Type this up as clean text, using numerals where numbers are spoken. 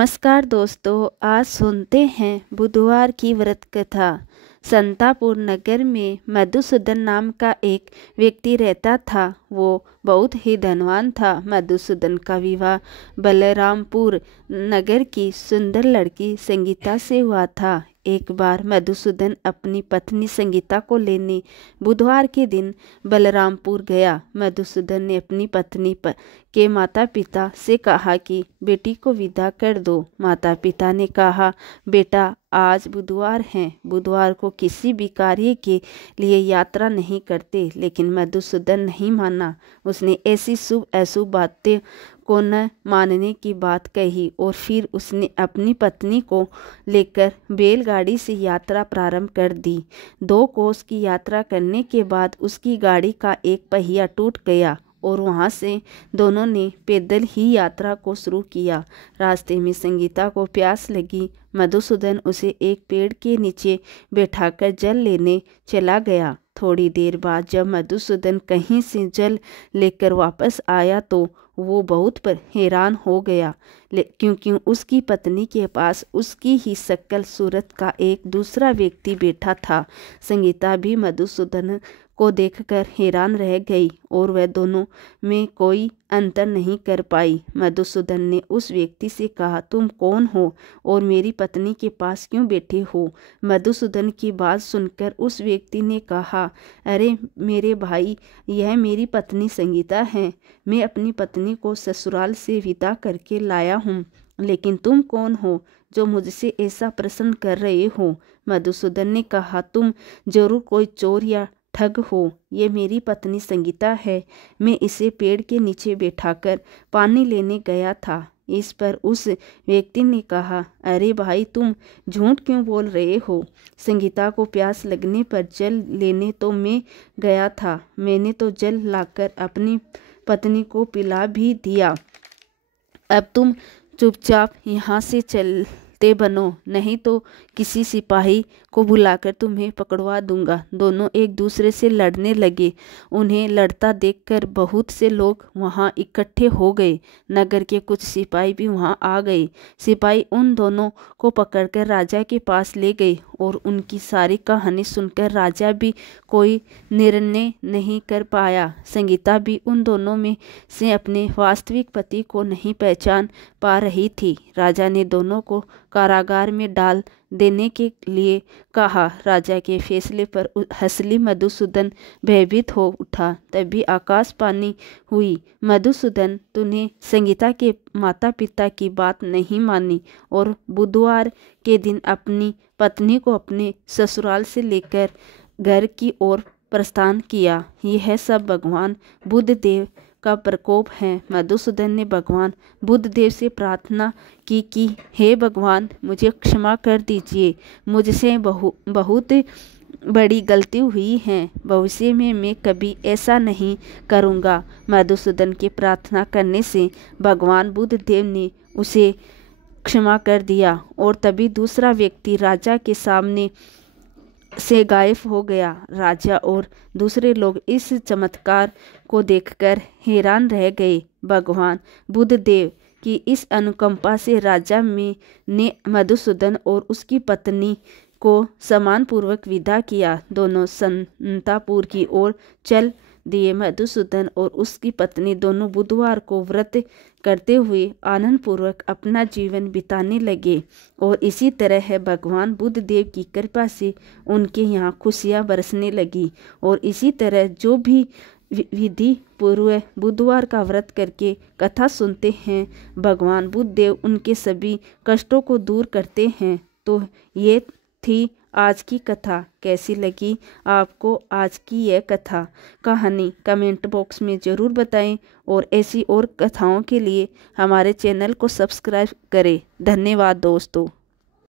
नमस्कार दोस्तों, आज सुनते हैं बुधवार की व्रत कथा। संतापुर नगर में मधुसूदन नाम का एक व्यक्ति रहता था। वो बहुत ही धनवान था। मधुसूदन का विवाह बलरामपुर नगर की सुंदर लड़की संगीता से हुआ था। एक बार मधुसूदन अपनी पत्नी संगीता को लेने बुधवार के दिन बलरामपुर गया। मधुसूदन ने अपनी पत्नी के माता पिता से कहा कि बेटी को विदा कर दो। माता पिता ने कहा, बेटा आज बुधवार है, बुधवार को किसी भी कार्य के लिए यात्रा नहीं करते। लेकिन मधुसूदन नहीं माना। उसने ऐसी शुभ अशुभ बातें को न मानने की बात कही और फिर उसने अपनी पत्नी को लेकर बैलगाड़ी से यात्रा प्रारंभ कर दी। 2 कोस की यात्रा करने के बाद उसकी गाड़ी का एक पहिया टूट गया और वहाँ से दोनों ने पैदल ही यात्रा को शुरू किया। रास्ते में संगीता को प्यास लगी। मधुसूदन उसे एक पेड़ के नीचे बैठाकर जल लेने चला गया। थोड़ी देर बाद जब मधुसूदन कहीं से जल लेकर वापस आया तो वो बहुत हैरान हो गया, क्योंकि उसकी पत्नी के पास उसकी ही शक्ल सूरत का एक दूसरा व्यक्ति बैठा था। संगीता भी मधुसूदन को देखकर हैरान रह गई और वह दोनों में कोई अंतर नहीं कर पाई। मधुसूदन ने उस व्यक्ति से कहा, तुम कौन हो और मेरी पत्नी के पास क्यों बैठे हो? मधुसूदन की बात सुनकर उस व्यक्ति ने कहा, अरे मेरे भाई, यह मेरी पत्नी संगीता है। मैं अपनी पत्नी को ससुराल से विदा करके लाया हूँ। लेकिन तुम कौन हो जो मुझसे ऐसा प्रश्न कर रहे हो? मधुसूदन ने कहा, तुम जरूर कोई चोर या ठग हो। ये मेरी पत्नी संगीता है। मैं इसे पेड़ के नीचे बैठाकर पानी लेने गया था। इस पर उस व्यक्ति ने कहा, अरे भाई, तुम झूठ क्यों बोल रहे हो? संगीता को प्यास लगने पर जल लेने तो मैं गया था। मैंने तो जल लाकर अपनी पत्नी को पिला भी दिया। अब तुम चुपचाप यहाँ से चलते बनो, नहीं तो किसी सिपाही को बुलाकर तुम्हें पकड़वा दूंगा। दोनों एक दूसरे से लड़ने लगे। उन्हें लड़ता देखकर बहुत से लोग वहां इकट्ठे हो गए। नगर के कुछ सिपाही भी वहां आ गए। सिपाही उन दोनों को पकड़कर राजा के पास ले गए और उनकी सारी कहानी सुनकर राजा भी कोई निर्णय नहीं कर पाया। संगीता भी उन दोनों में से अपने वास्तविक पति को नहीं पहचान पा रही थी। राजा ने दोनों को कारागार में डाल देने के लिए कहा। राजा के फैसले पर हंसली मधुसूदन भयभीत हो उठा। तभी आकाशवाणी हुई, मधुसूदन, तूने संगीता के माता पिता की बात नहीं मानी और बुधवार के दिन अपनी पत्नी को अपने ससुराल से लेकर घर की ओर प्रस्थान किया। यह सब भगवान बुद्ध देव का प्रकोप है। मधुसूदन ने भगवान बुद्ध देव से प्रार्थना की कि हे भगवान, मुझे क्षमा कर दीजिए। मुझसे बहुत बड़ी गलती हुई है। भविष्य में मैं कभी ऐसा नहीं करूँगा। मधुसूदन की प्रार्थना करने से भगवान बुद्ध देव ने उसे क्षमा कर दिया और तभी दूसरा व्यक्ति राजा के सामने से गायब हो गया। राजा और दूसरे लोग इस चमत्कार को देखकर हैरान रह गए। भगवान बुद्ध देव की इस अनुकंपा से राजा ने मधुसूदन और उसकी पत्नी को सम्मानपूर्वक विदा किया। दोनों संतापुर की ओर चल दिए। मधुसूदन और उसकी पत्नी दोनों बुधवार को व्रत करते हुए आनंद पूर्वक अपना जीवन बिताने लगे और इसी तरह भगवान बुद्ध देव की कृपा से उनके यहाँ खुशियाँ बरसने लगी। और इसी तरह जो भी विधि पूर्व बुधवार का व्रत करके कथा सुनते हैं, भगवान बुद्ध देव उनके सभी कष्टों को दूर करते हैं। तो ये थी आज की कथा। कैसी लगी आपको आज की यह कहानी कमेंट बॉक्स में ज़रूर बताएं और ऐसी और कथाओं के लिए हमारे चैनल को सब्सक्राइब करें। धन्यवाद दोस्तों।